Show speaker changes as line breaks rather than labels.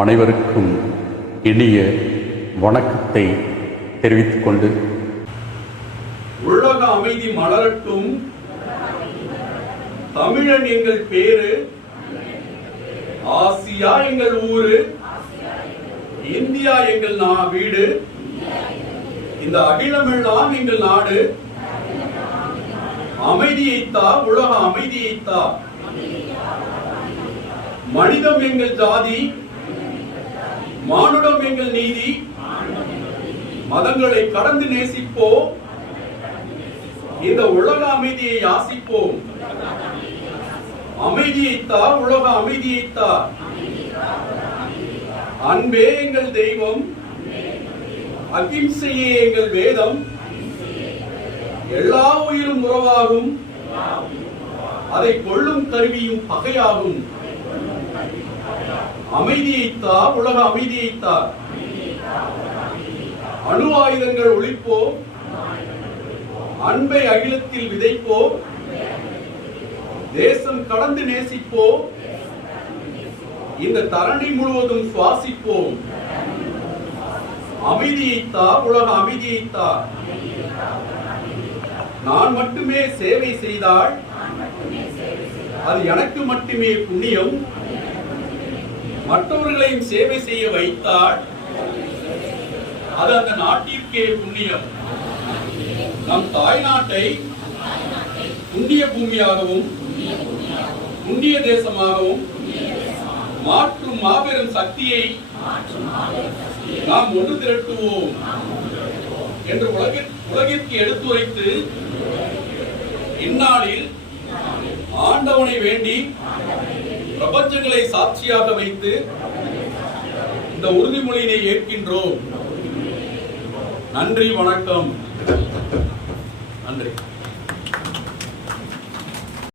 அனைவருக்கும் இனிய வணக்கத்தை தெரிவித்துக் கொண்டு
உலக அமைதி மலரட்டும். தமிழன் எங்கள் பேரு. ஆசியா எங்கள் ஊரு. இந்தியா எங்கள் நா வீடு. இந்த அகிலமெல்லாம் எங்கள் நாடு. அமைதியைத்தா உலக அமைதியைத்தா மனிதம் எங்கள் ஜாதி. மானுடம் எங்கள் நீதி. மதங்களை கடந்து நேசிப்போம். இந்த உலக அமைதியை யாசிப்போம் அமைதியைத்தா உலக அமைதியைத்தா அன்பே எங்கள் தெய்வம். அகிம்சையே எங்கள் வேதம். எல்லா உயிரும் உறவாகும். அதை கொள்ளும் கருவியும் பகையாகும். அமைதியைத்தா உலக அமைதியைத்தா. அணு ஆயுதங்கள் ஒழிப்போம். அன்பை அகிலத்தில் விதைப்போம். தேசம் கடந்து நேசிப்போம். இந்த தரணி முழுவதும் சுவாசிப்போம். அமைதியைத்தா உலக அமைதியைத்தா. நான் மட்டுமே சேவை செய்தால் அது எனக்கு மட்டுமே புண்ணியம். மற்றவர்களையும் சேவை செய்ய வைத்தால் அது அந்த நாட்டிற்கே புண்ணியம். நம் தாய் நாட்டை புண்ணிய பூமியாகவும் புண்ணிய தேசமாகவும் மாற்றும் மாபெரும் சக்தியை நாம் ஒன்று திரட்டுவோம் என்று உலகிற் உலகிற்கு எடுத்துரைத்து இந்நாளில் ஆண்டவனை வேண்டி பிரபஞ்சங்களை சாட்சியாக வைத்து இந்த உறுதிமொழியினை ஏற்கின்றோம். நன்றி வணக்கம். நன்றி.